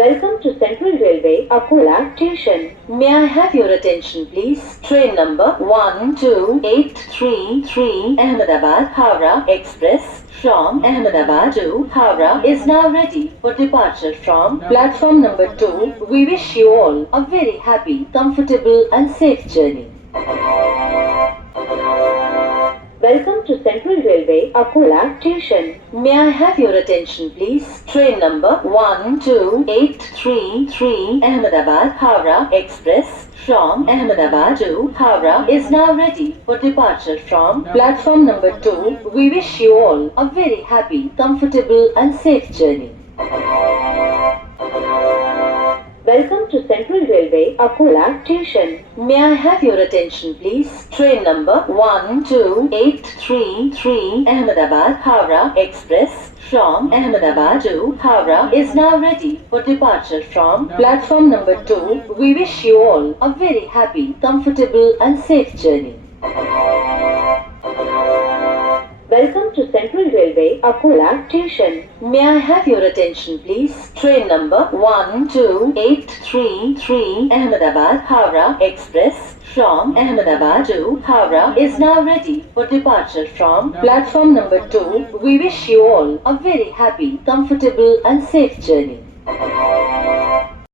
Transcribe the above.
Welcome to Central Railway, Akola Junction. May I have your attention, please? Train number 12833 Ahmedabad Howrah Express from Ahmedabad to Howrah is now ready for departure from platform number 2. We wish you all a very happy, comfortable and safe journey. Welcome to Central Railway, Akola Junction. May I have your attention, please? Train number 12833 Ahmedabad Howrah Express from Ahmedabad to Howrah is now ready for departure from platform number 2. We wish you all a very happy, comfortable and safe journey. Welcome to Central Railway, Akola Junction. May I have your attention, please? Train number 12833 Ahmedabad Howrah Express from Ahmedabad to Howrah is now ready for departure from platform number 2. We wish you all a very happy, comfortable and safe journey. Welcome to Central Railway, Akola Junction. May I have your attention, please? Train number 12833 Ahmedabad Howrah Express from Ahmedabad to Howrah is now ready for departure from platform number 2. We wish you all a very happy, comfortable and safe journey.